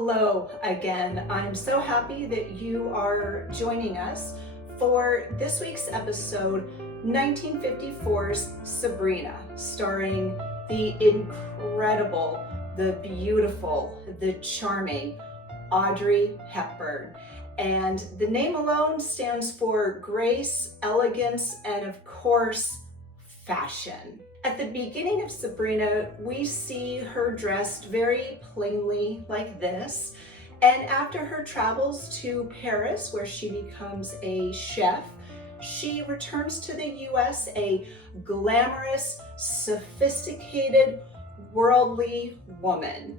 Hello again. I'm so happy that you are joining us for this week's episode, 1954's Sabrina, starring the incredible, the beautiful, the charming Audrey Hepburn. And the name alone stands for grace, elegance, and of course, fashion. At the beginning of Sabrina, we see her dressed very plainly like this. And after her travels to Paris, where she becomes a chef, she returns to the US a glamorous, sophisticated, worldly woman.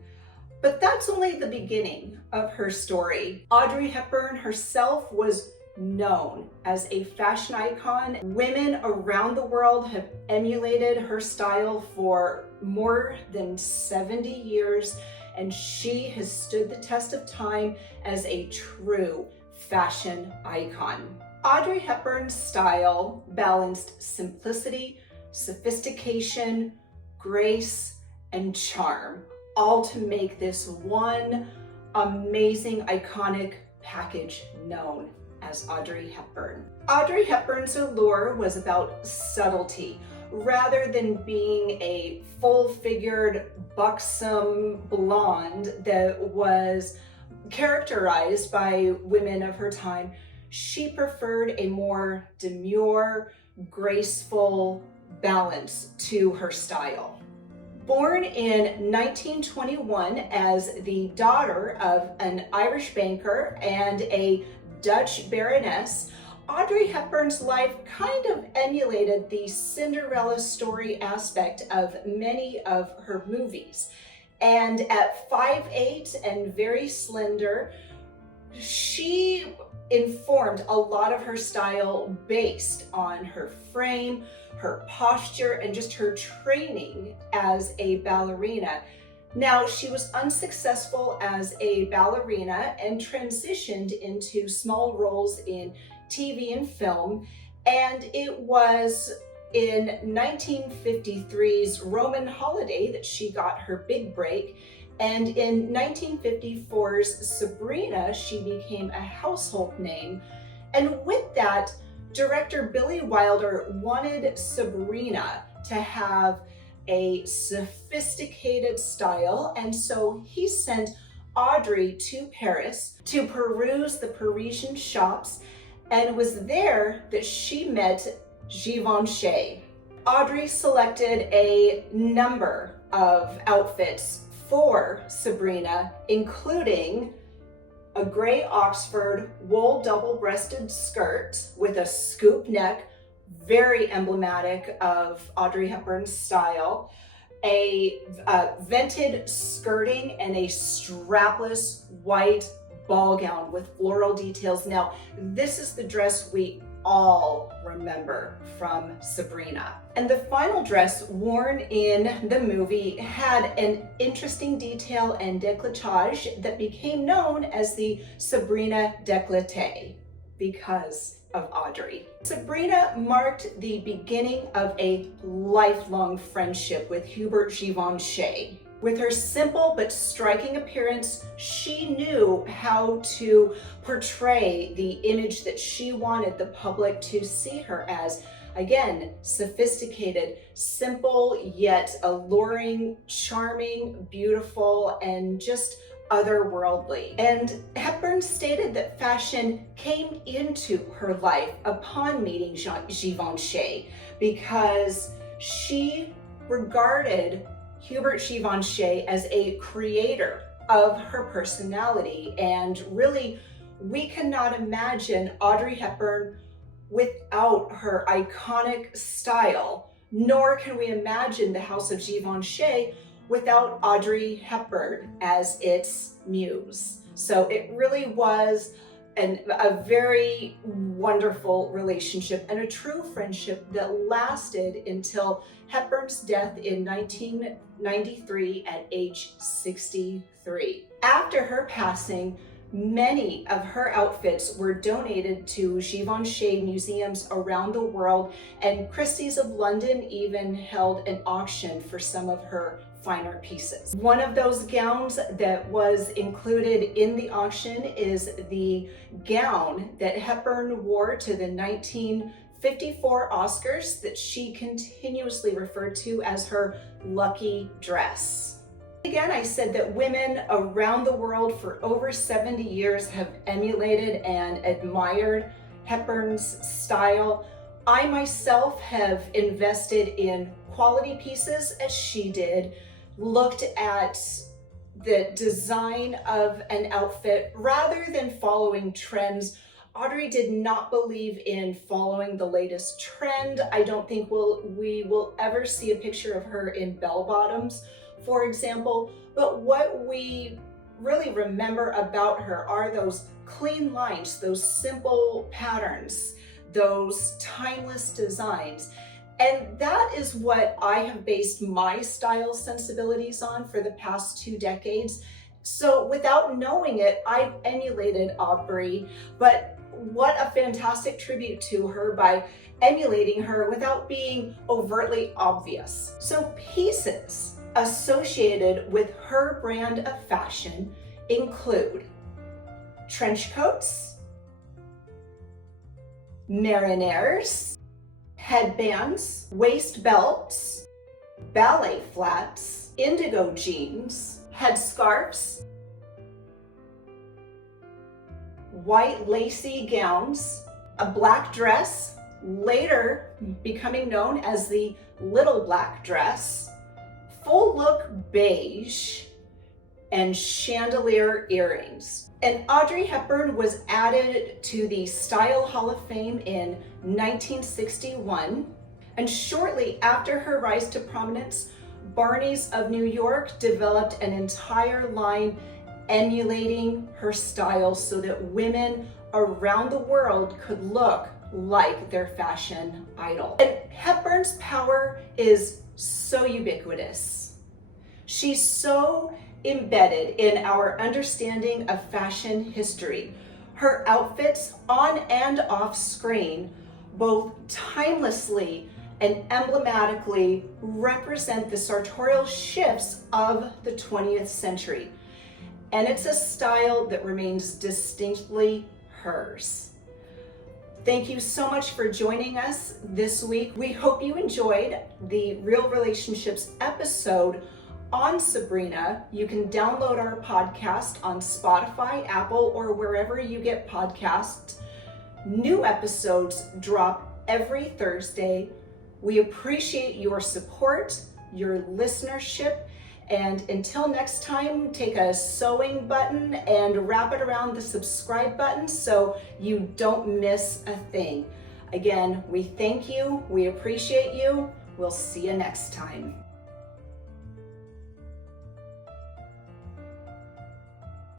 But that's only the beginning of her story. Audrey Hepburn herself was known as a fashion icon. Women around the world have emulated her style for more than 70 years, and she has stood the test of time as a true fashion icon. Audrey Hepburn's style balanced simplicity, sophistication, grace, and charm, all to make this one amazing, iconic package known as Audrey Hepburn. Audrey Hepburn's allure was about subtlety. Rather than being a full-figured, buxom blonde that was characterized by women of her time, she preferred a more demure, graceful balance to her style. Born in 1921 as the daughter of an Irish banker and a Dutch baroness, Audrey Hepburn's life kind of emulated the Cinderella story aspect of many of her movies. And at 5'8" and very slender, she informed a lot of her style based on her frame, her posture, and just her training as a ballerina. Now, she was unsuccessful as a ballerina and transitioned into small roles in TV and film, and it was in 1953's Roman Holiday that she got her big break, and in 1954's Sabrina, she became a household name. And with that, director Billy Wilder wanted Sabrina to have a sophisticated style, and so he sent Audrey to Paris to peruse the Parisian shops, and it was there that she met Givenchy. Audrey selected a number of outfits for Sabrina, including a gray Oxford wool double-breasted skirt with a scoop neck, very emblematic of Audrey Hepburn's style, a vented skirting, and a strapless white ball gown with floral details. Now, this is the dress we all remember from Sabrina. And the final dress worn in the movie had an interesting detail and décolletage that became known as the Sabrina décolleté because of Audrey. Sabrina marked the beginning of a lifelong friendship with Hubert Givenchy. With her simple but striking appearance, she knew how to portray the image that she wanted the public to see her as. Again, sophisticated, simple yet alluring, charming, beautiful, and just otherworldly. And Hepburn stated that fashion came into her life upon meeting Givenchy because she regarded Hubert Givenchy as a creator of her personality. And really, we cannot imagine Audrey Hepburn without her iconic style, nor can we imagine the House of Givenchy without Audrey Hepburn as its muse. So it really was a very wonderful relationship and a true friendship that lasted until Hepburn's death in 1993 at age 63. After her passing, many of her outfits were donated to Givenchy museums around the world, and Christie's of London even held an auction for some of her finer pieces. One of those gowns that was included in the auction is the gown that Hepburn wore to the 1954 Oscars that she continuously referred to as her lucky dress. Again, I said that women around the world for over 70 years have emulated and admired Hepburn's style. I myself have invested in quality pieces as she did, looked at the design of an outfit rather than following trends. Audrey did not believe in following the latest trend. I don't think we will ever see a picture of her in bell bottoms, for example, but what we really remember about her are those clean lines, those simple patterns, those timeless designs. And that is what I have based my style sensibilities on for the past 2 decades. So without knowing it, I've emulated Audrey, but what a fantastic tribute to her by emulating her without being overtly obvious. So pieces associated with her brand of fashion include trench coats, marinières, headbands, waist belts, ballet flats, indigo jeans, headscarves, white lacy gowns, a black dress, later becoming known as the little black dress, full look beige, and chandelier earrings. And Audrey Hepburn was added to the Style Hall of Fame in 1961. And shortly after her rise to prominence, Barney's of New York developed an entire line emulating her style so that women around the world could look like their fashion idol. And Hepburn's power is so ubiquitous. She's so embedded in our understanding of fashion history. Her outfits on and off screen both timelessly and emblematically represent the sartorial shifts of the 20th century. And it's a style that remains distinctly hers. Thank you so much for joining us this week. We hope you enjoyed the Real Relationships episode on Sabrina. You can download our podcast on Spotify, Apple, or wherever you get podcasts. New episodes drop every Thursday. We appreciate your support, your listenership, and until next time, take a sewing button and wrap it around the subscribe button so you don't miss a thing. Again, we thank you, we appreciate you. We'll see you next time.